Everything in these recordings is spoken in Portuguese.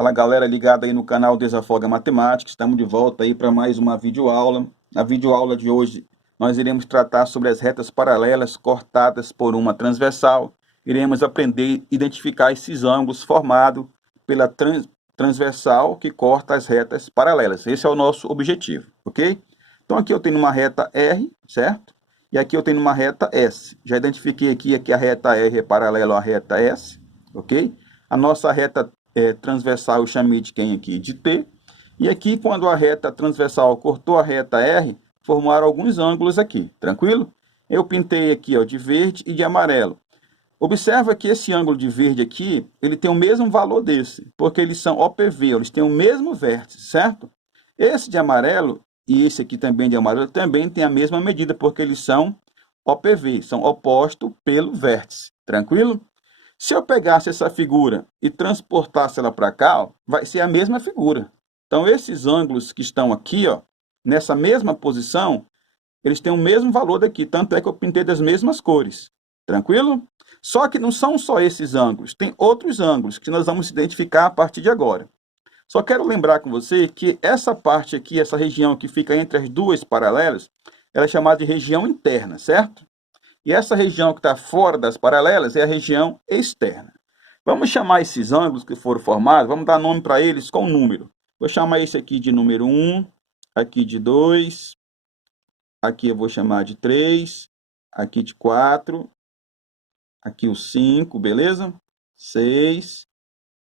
Fala galera ligada aí no canal Desafoga Matemática, estamos de volta aí para mais uma videoaula. Na videoaula de hoje nós iremos tratar sobre as retas paralelas cortadas por uma transversal. Iremos aprender a identificar esses ângulos formados pela transversal que corta as retas paralelas. Esse é o nosso objetivo, ok? Então aqui eu tenho uma reta R, certo? E aqui eu tenho uma reta S. Já identifiquei aqui que a reta R é paralela à reta S, ok? A nossa reta transversal eu chamei de quem aqui? De T. E aqui, quando a reta transversal cortou a reta R, formaram alguns ângulos aqui, tranquilo? Eu pintei aqui ó, de verde e de amarelo. Observa que esse ângulo de verde aqui, ele tem o mesmo valor desse, porque eles são OPV, eles têm o mesmo vértice, certo? Esse de amarelo e esse aqui também de amarelo também tem a mesma medida, porque eles são OPV, são opostos pelo vértice, tranquilo? Se eu pegasse essa figura e transportasse ela para cá, ó, vai ser a mesma figura. Então, esses ângulos que estão aqui, ó, nessa mesma posição, eles têm o mesmo valor daqui, tanto é que eu pintei das mesmas cores. Tranquilo? Só que não são só esses ângulos, tem outros ângulos que nós vamos identificar a partir de agora. Só quero lembrar com você que essa parte aqui, essa região que fica entre as duas paralelas, ela é chamada de região interna, certo? E essa região que está fora das paralelas é a região externa. Vamos chamar esses ângulos que foram formados, vamos dar nome para eles com número. Vou chamar esse aqui de número 1, aqui de 2, aqui eu vou chamar de 3, aqui de 4, aqui o 5, beleza? 6,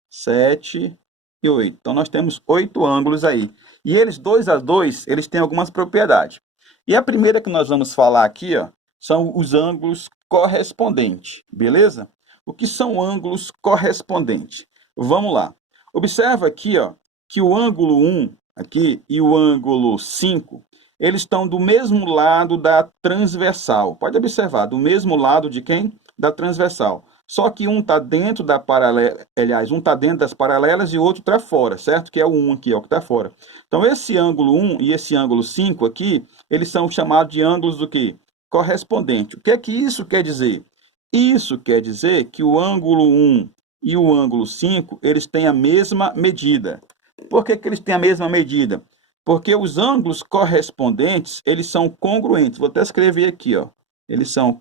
7 e 8. Então, nós temos 8 ângulos aí. E eles, 2 a 2, eles têm algumas propriedades. E a primeira que nós vamos falar aqui, ó, são os ângulos correspondentes, beleza? O que são ângulos correspondentes? Vamos lá. Observa aqui, ó, que o ângulo 1 aqui e o ângulo 5, eles estão do mesmo lado da transversal. Pode observar, do mesmo lado de quem? Da transversal. Só que um está dentro da paralela, aliás, um está dentro das paralelas e o outro está fora, certo? Que é o 1 aqui, ó, que está fora. Então, esse ângulo 1 e esse ângulo 5 aqui, eles são chamados de ângulos do quê? Correspondente. O que é que isso quer dizer? Isso quer dizer que o ângulo 1 e o ângulo 5, eles têm a mesma medida. Por que eles têm a mesma medida? Porque os ângulos correspondentes, eles são congruentes. Vou até escrever aqui, ó. Eles são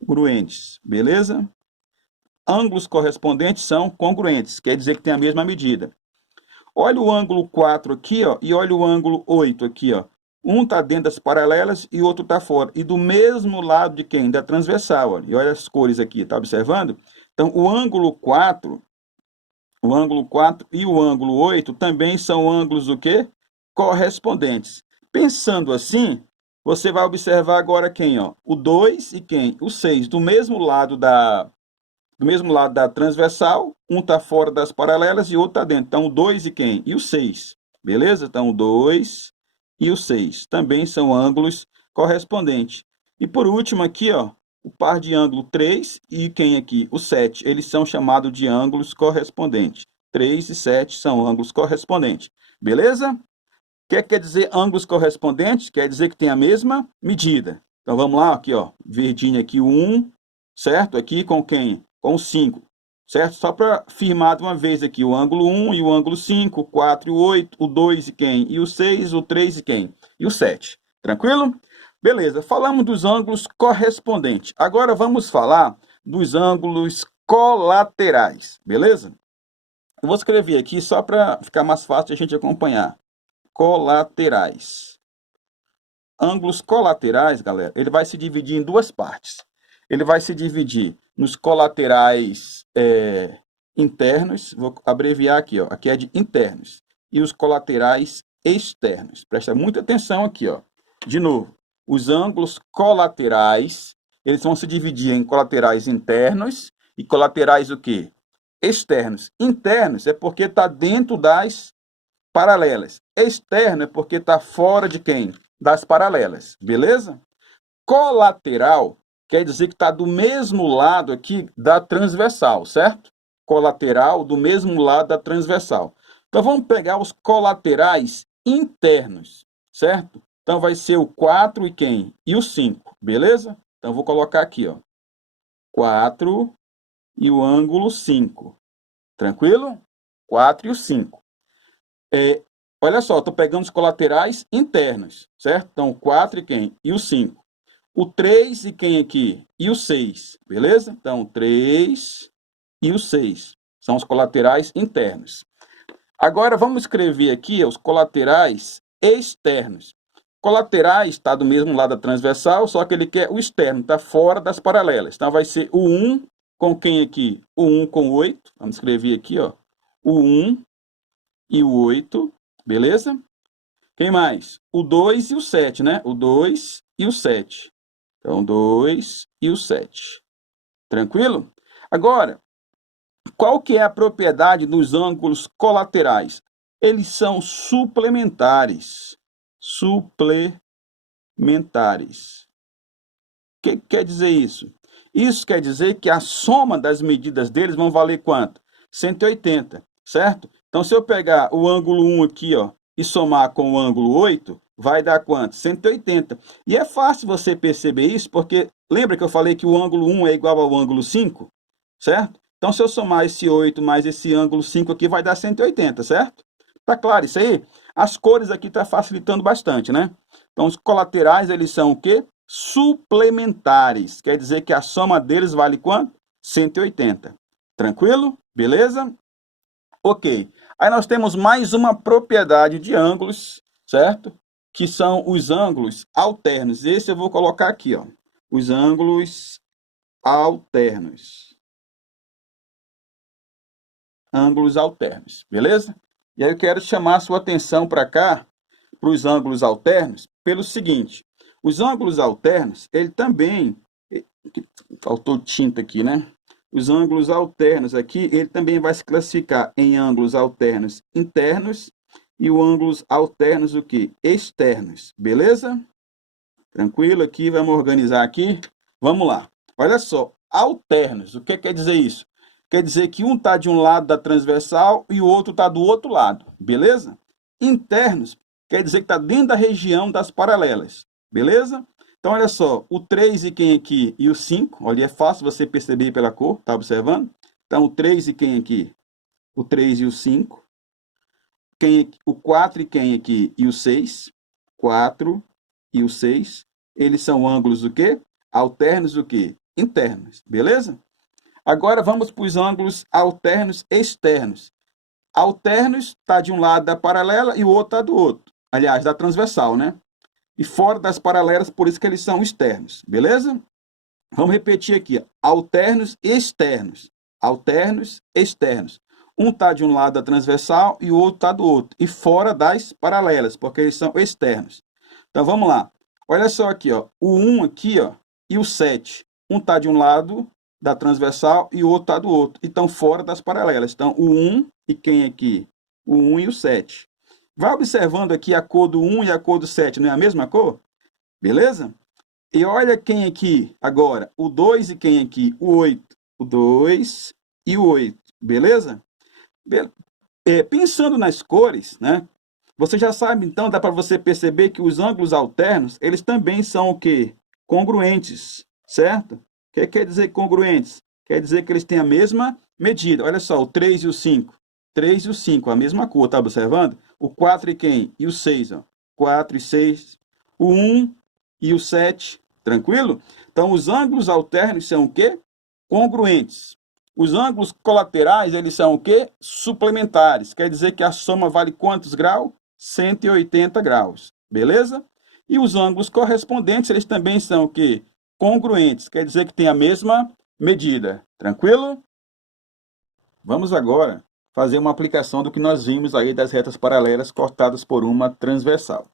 congruentes, beleza? Ângulos correspondentes são congruentes, quer dizer que tem a mesma medida. Olha o ângulo 4 aqui, ó, e olha o ângulo 8 aqui, ó. Um está dentro das paralelas e o outro está fora. E do mesmo lado de quem? Da transversal. Ó. E olha as cores aqui, está observando? Então, o ângulo 4 e o ângulo 8 também são ângulos do quê? Correspondentes. Pensando assim, você vai observar agora quem? Ó? O 2 e quem? O 6. Do mesmo lado da transversal, um está fora das paralelas e o outro está dentro. Então, o 2 e quem? E o 6. Beleza? Então, o 2 e o 6 também são ângulos correspondentes. E por último aqui, ó, o par de ângulo 3 e quem aqui? O 7. Eles são chamados de ângulos correspondentes. 3 e 7 são ângulos correspondentes. Beleza? O que quer dizer ângulos correspondentes? Quer dizer que tem a mesma medida. Então, vamos lá, aqui, ó, verdinho aqui, o 1, certo? Aqui com quem? Com o 5, certo? Só para firmar de uma vez aqui, o ângulo 1 e o ângulo 5, o 4 e o 8, o 2 e quem? E o 6, o 3 e quem? E o 7. Tranquilo? Beleza, falamos dos ângulos correspondentes. Agora vamos falar dos ângulos colaterais, beleza? Eu vou escrever aqui só para ficar mais fácil de a gente acompanhar. Colaterais. Ângulos colaterais, galera, ele vai se dividir em duas partes. Ele vai se dividir nos colaterais internos, vou abreviar aqui, ó, aqui é de internos, e os colaterais externos. Presta muita atenção aqui, ó. De novo, os ângulos colaterais, eles vão se dividir em colaterais internos e colaterais o quê? Externos. Internos é porque está dentro das paralelas. Externo é porque está fora de quem? Das paralelas, beleza? Colateral quer dizer que está do mesmo lado aqui da transversal, certo? Colateral do mesmo lado da transversal. Então, vamos pegar os colaterais internos, certo? Então, vai ser o 4 e quem? E o 5, beleza? Então, vou colocar aqui, ó. 4 e o ângulo 5. Tranquilo? 4 e o 5. Olha só, estou pegando os colaterais internos, certo? Então, o 4 e quem? E o 5. O 3 e quem aqui? E o 6, beleza? Então, o 3 e o 6 são os colaterais internos. Agora, vamos escrever aqui os colaterais externos. Colaterais está do mesmo lado da transversal, só que ele quer o externo, está fora das paralelas. Então, vai ser o 1 com quem aqui? O 1 com o 8. Vamos escrever aqui, ó. O 1 e o 8, beleza? Quem mais? O 2 e o 7, né? O 2 e o 7. Então, 2 e o 7. Tranquilo? Agora, qual que é a propriedade dos ângulos colaterais? Eles são suplementares. Suplementares. O que quer dizer isso? Isso quer dizer que a soma das medidas deles vão valer quanto? 180, certo? Então, se eu pegar o ângulo 1 aqui, ó, e somar com o ângulo 8, vai dar quanto? 180. E é fácil você perceber isso, porque lembra que eu falei que o ângulo 1 é igual ao ângulo 5, certo? Então, se eu somar esse 8 mais esse ângulo 5 aqui, vai dar 180, certo? Tá claro isso aí? As cores aqui tá facilitando bastante, né? Então, os colaterais, eles são o quê? Suplementares. Quer dizer que a soma deles vale quanto? 180. Tranquilo? Beleza? Ok. Aí nós temos mais uma propriedade de ângulos, certo? Que são os ângulos alternos. Esse eu vou colocar aqui, ó. Os ângulos alternos. Ângulos alternos, beleza? E aí eu quero chamar a sua atenção para cá, para os ângulos alternos, pelo seguinte. Os ângulos alternos, ele também... Faltou tinta aqui, né? Os ângulos alternos aqui, ele também vai se classificar em ângulos alternos internos e os ângulos alternos o quê? Externos, beleza? Tranquilo aqui, vamos organizar aqui. Vamos lá. Olha só, alternos, o que quer dizer isso? Quer dizer que um está de um lado da transversal e o outro está do outro lado, beleza? Internos quer dizer que está dentro da região das paralelas, beleza? Então, olha só, o 3 e quem aqui? E o 5, olha, é fácil você perceber pela cor, tá observando? Então, o 3 e quem aqui? O 3 e o 5. O 4 e quem aqui? E o 6. 4 e o 6. Eles são ângulos o quê? Alternos o quê? Internos, beleza? Agora, vamos para os ângulos alternos externos. Alternos está de um lado da paralela e o outro está do outro. Aliás, da transversal, né? E fora das paralelas, por isso que eles são externos, beleza? Vamos repetir aqui, ó. Alternos externos. Alternos externos. Um está de um lado da transversal e o outro está do outro. E fora das paralelas, porque eles são externos. Então, vamos lá. Olha só aqui, ó. O 1 aqui, ó, e o 7. Um está de um lado da transversal e o outro está do outro. E estão fora das paralelas. Então, o 1 e quem aqui? O 1 e o 7. Vai observando aqui a cor do 1 e a cor do 7, não é a mesma cor? Beleza? E olha quem aqui agora, o 2 e quem aqui? O 8. O 2 e o 8, beleza? Pensando nas cores, né? Você já sabe, então, dá para você perceber que os ângulos alternos, eles também são o quê? Congruentes, certo? O que quer dizer congruentes? Quer dizer que eles têm a mesma medida. Olha só, o 3 e o 5. 3 e o 5, a mesma cor, tá observando? O 4 e quem? E o 6, ó. 4 e 6. O 1 e o 7, tranquilo? Então, os ângulos alternos são o quê? Congruentes. Os ângulos colaterais, eles são o quê? Suplementares. Quer dizer que a soma vale quantos graus? 180 graus, beleza? E os ângulos correspondentes, eles também são o quê? Congruentes. Quer dizer que tem a mesma medida, tranquilo? Vamos agora fazer uma aplicação do que nós vimos aí das retas paralelas cortadas por uma transversal.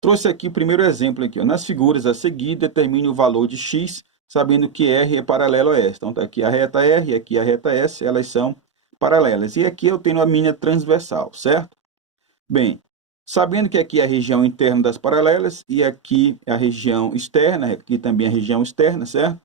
Trouxe aqui o primeiro exemplo aqui, ó. Nas figuras a seguir, determine o valor de x, sabendo que R é paralelo a S. Então, está aqui a reta R e aqui a reta S, elas são paralelas. E aqui eu tenho a minha transversal, certo? Bem, sabendo que aqui é a região interna das paralelas e aqui é a região externa, aqui também é a região externa, certo?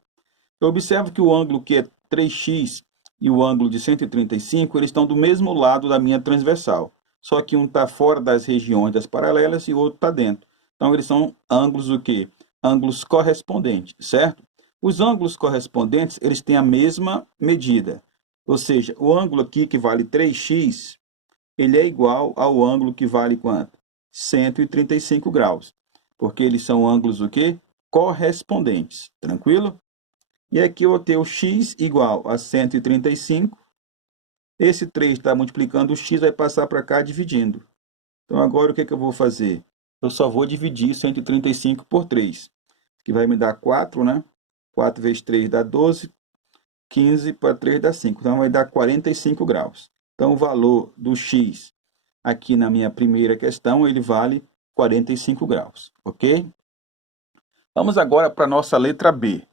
Eu observo que o ângulo que é 3x e o ângulo de 135, eles estão do mesmo lado da minha transversal. Só que um está fora das regiões das paralelas e o outro está dentro. Então, eles são ângulos o quê? Ângulos correspondentes, certo? Os ângulos correspondentes, eles têm a mesma medida. Ou seja, o ângulo aqui que vale 3x, ele é igual ao ângulo que vale quanto? 135 graus. Porque eles são ângulos o quê? Correspondentes. Tranquilo? E aqui eu vou ter o x igual a 135. Esse 3 está multiplicando o x, vai passar para cá dividindo. Então agora o que eu vou fazer? Eu só vou dividir 135 por 3, que vai me dar 4, né? 4 vezes 3 dá 12, 15 para 3 dá 5. Então vai dar 45 graus. Então o valor do x aqui na minha primeira questão, ele vale 45 graus, ok? Vamos agora para a nossa letra B.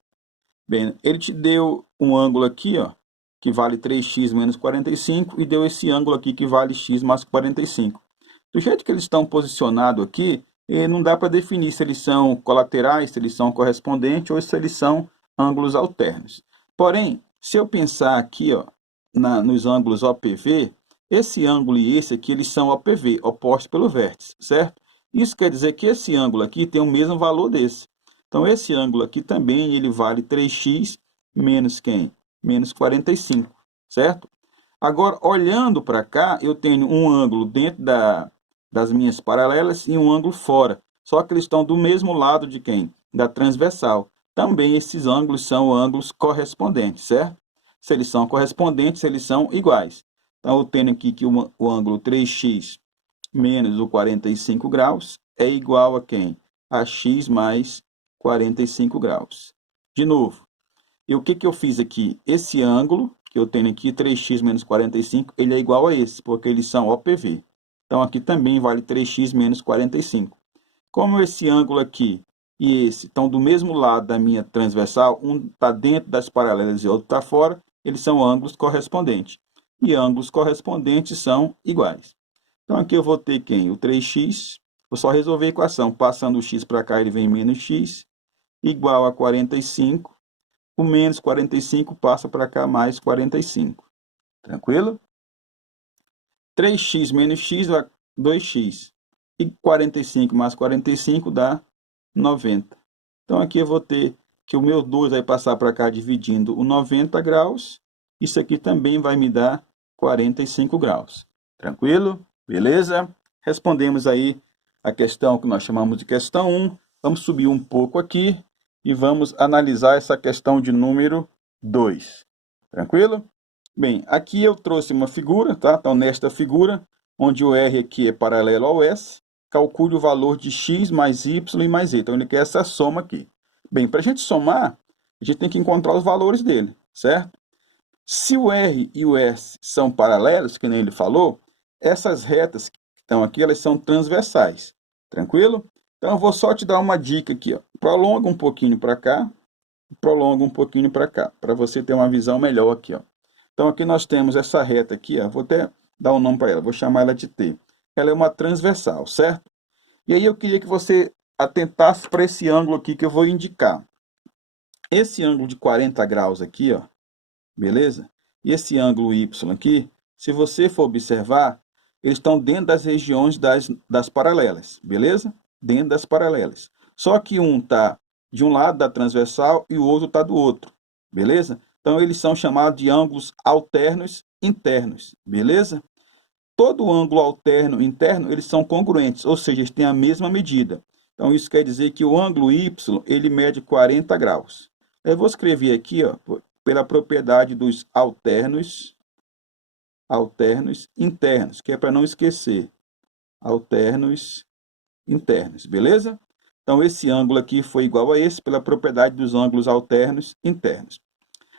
Bem, ele te deu um ângulo aqui, ó, que vale 3x menos 45, e deu esse ângulo aqui que vale x mais 45. Do jeito que eles estão posicionados aqui, não dá para definir se eles são colaterais, se eles são correspondentes ou se eles são ângulos alternos. Porém, se eu pensar aqui, ó, nos ângulos OPV, esse ângulo e esse aqui, eles são OPV, opostos pelo vértice, certo? Isso quer dizer que esse ângulo aqui tem o mesmo valor desse. Então, esse ângulo aqui também, ele vale 3x menos quem? Menos 45, certo? Agora, olhando para cá, eu tenho um ângulo dentro das minhas paralelas e um ângulo fora. Só que eles estão do mesmo lado de quem? Da transversal. Também esses ângulos são ângulos correspondentes, certo? Se eles são correspondentes, eles são iguais. Então, eu tenho aqui que o ângulo 3x menos o 45 graus é igual a quem? A x mais 45 graus. De novo, e o que eu fiz aqui? Esse ângulo que eu tenho aqui, 3x menos 45, ele é igual a esse, porque eles são OPV. Então, aqui também vale 3x menos 45. Como esse ângulo aqui e esse estão do mesmo lado da minha transversal, um está dentro das paralelas e outro está fora, eles são ângulos correspondentes. E ângulos correspondentes são iguais. Então, aqui eu vou ter quem? O 3x, vou só resolver a equação. Passando o x para cá, ele vem menos x, igual a 45. O menos 45 passa para cá, mais 45. Tranquilo? 3x menos x dá 2x. E 45 mais 45 dá 90. Então, aqui eu vou ter que o meu 2 vai passar para cá dividindo o 90 graus. Isso aqui também vai me dar 45 graus. Tranquilo? Beleza? Respondemos aí a questão que nós chamamos de questão 1. Vamos subir um pouco aqui e vamos analisar essa questão de número 2. Tranquilo? Bem, aqui eu trouxe uma figura, tá? Então, nesta figura, onde o R aqui é paralelo ao S, calcule o valor de x mais y e mais z. Então, ele quer essa soma aqui. Bem, para a gente somar, a gente tem que encontrar os valores dele, certo? Se o R e o S são paralelos, que nem ele falou, essas retas que estão aqui, elas são transversais. Tranquilo? Então, eu vou só te dar uma dica aqui, ó. Prolonga um pouquinho para cá, prolonga um pouquinho para cá, para você ter uma visão melhor aqui, ó. Então, aqui nós temos essa reta aqui, ó. Vou até dar um nome para ela, vou chamar ela de T. Ela é uma transversal, certo? E aí eu queria que você atentasse para esse ângulo aqui que eu vou indicar. Esse ângulo de 40 graus aqui, ó, beleza? E esse ângulo Y aqui, se você for observar, eles estão dentro das regiões das paralelas, beleza? Dentro das paralelas. Só que um está de um lado da transversal e o outro está do outro, beleza? Então, eles são chamados de ângulos alternos internos, beleza? Todo ângulo alterno interno, eles são congruentes, ou seja, eles têm a mesma medida. Então, isso quer dizer que o ângulo Y, ele mede 40 graus. Eu vou escrever aqui, ó, pela propriedade dos alternos internos, que é para não esquecer. Alternos internos, beleza? Então, esse ângulo aqui foi igual a esse pela propriedade dos ângulos alternos internos.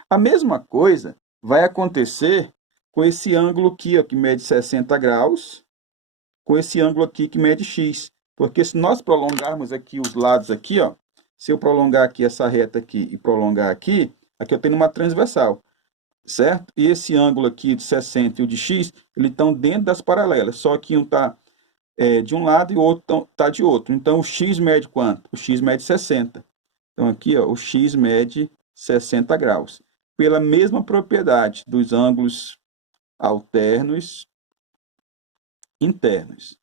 A mesma coisa vai acontecer com esse ângulo aqui, ó, que mede 60 graus, com esse ângulo aqui que mede x. Porque se nós prolongarmos aqui os lados aqui, ó, se eu prolongar aqui essa reta aqui e prolongar aqui, aqui eu tenho uma transversal, certo? E esse ângulo aqui de 60 e o de x, eles estão dentro das paralelas, só que um está de um lado e o outro está de outro. Então, o x mede quanto? O x mede 60. Então, aqui, ó, o x mede 60 graus. Pela mesma propriedade dos ângulos alternos internos.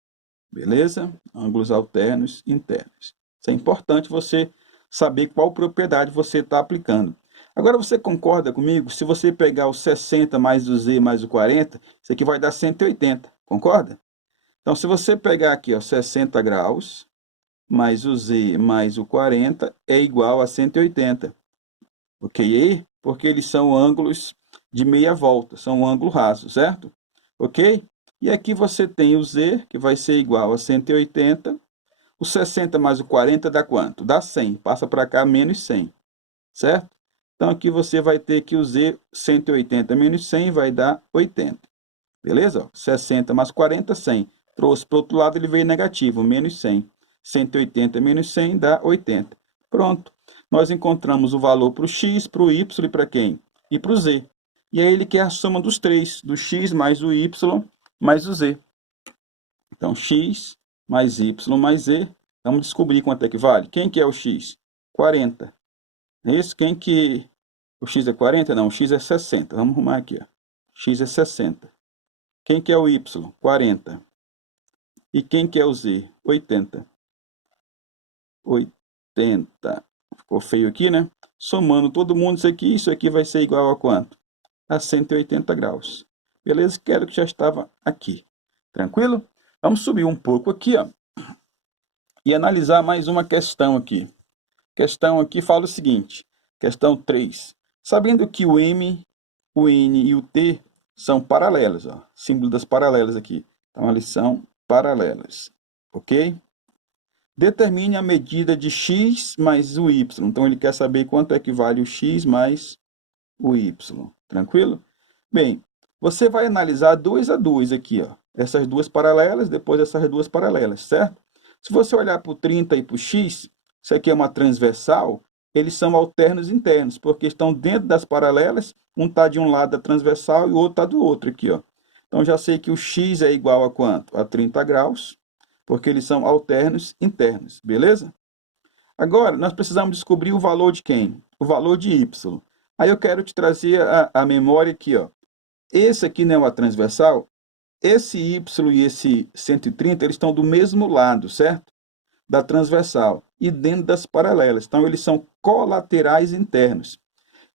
Beleza? Ângulos alternos internos. Isso é importante você saber qual propriedade você está aplicando. Agora você concorda comigo? Se você pegar o 60 mais o z mais o 40, isso aqui vai dar 180, concorda? Então, se você pegar aqui, ó, 60 graus, mais o z mais o 40 é igual a 180, ok? Porque eles são ângulos de meia volta, são um ângulo raso, certo? Ok? E aqui você tem o z, que vai ser igual a 180. O 60 mais o 40 dá quanto? Dá 100. Passa para cá, menos 100, certo? Então, aqui você vai ter que o z, 180 menos 100 vai dar 80. Beleza? 60 mais 40, 100. Trouxe para o outro lado, ele veio negativo, menos 100. 180 menos 100 dá 80. Pronto. Nós encontramos o valor para o x, para o y e para quem? E para o z. E aí ele quer a soma dos três, do x mais o y mais o z. Então, x mais y mais z. Vamos descobrir quanto é que vale. Quem que é o x? 40. Esse, quem que... O x é 40? Não, o x é 60. Vamos arrumar aqui, ó. X é 60. Quem que é o y? 40. E quem que é o z? 80. 80. Ficou feio aqui, né? Somando todo mundo isso aqui vai ser igual a quanto? A 180 graus. Beleza? Quero que já estava aqui. Tranquilo? Vamos subir um pouco aqui, ó, e analisar mais uma questão aqui. Questão aqui fala o seguinte. Questão 3. Sabendo que o M, o N e o T são paralelos, ó, símbolo das paralelas aqui. Então, eles são paralelas, ok? Determine a medida de x mais o y. Então, ele quer saber quanto é que vale o x mais o y. Tranquilo? Bem, você vai analisar 2 a 2 aqui, ó. Essas duas paralelas, depois essas duas paralelas, certo? Se você olhar para o 30 e para o x, isso aqui é uma transversal, eles são alternos internos, porque estão dentro das paralelas, um está de um lado da transversal e o outro está do outro aqui, ó. Então, já sei que o x é igual a quanto? A 30 graus, porque eles são alternos internos, beleza? Agora, nós precisamos descobrir o valor de quem? O valor de y. Aí eu quero te trazer a memória aqui, ó. Esse aqui não é uma transversal? Esse y e esse 130, eles estão do mesmo lado, certo? Da transversal e dentro das paralelas. Então, eles são colaterais internos.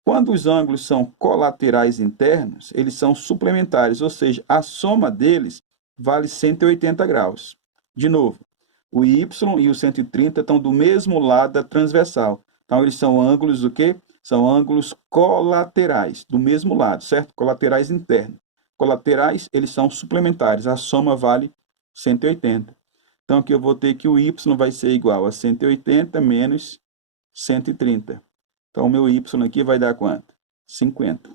Quando os ângulos são colaterais internos, eles são suplementares, ou seja, a soma deles vale 180 graus. De novo, o y e o 130 estão do mesmo lado da transversal. Então, eles são ângulos o quê? São ângulos colaterais, do mesmo lado, certo? Colaterais internos. Colaterais, eles são suplementares. A soma vale 180. Então, aqui eu vou ter que o y vai ser igual a 180 menos 130. Então, o meu y aqui vai dar quanto? 50.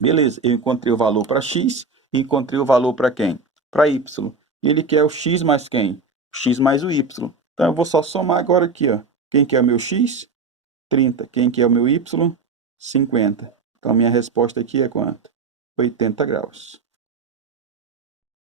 Beleza, eu encontrei o valor para x e encontrei o valor para quem? Para y. E ele quer o x mais quem? X mais o y. Então, eu vou só somar agora aqui, ó. Quem que é o meu x? 30. Quem que é o meu y? 50. Então, a minha resposta aqui é quanto? 80 graus.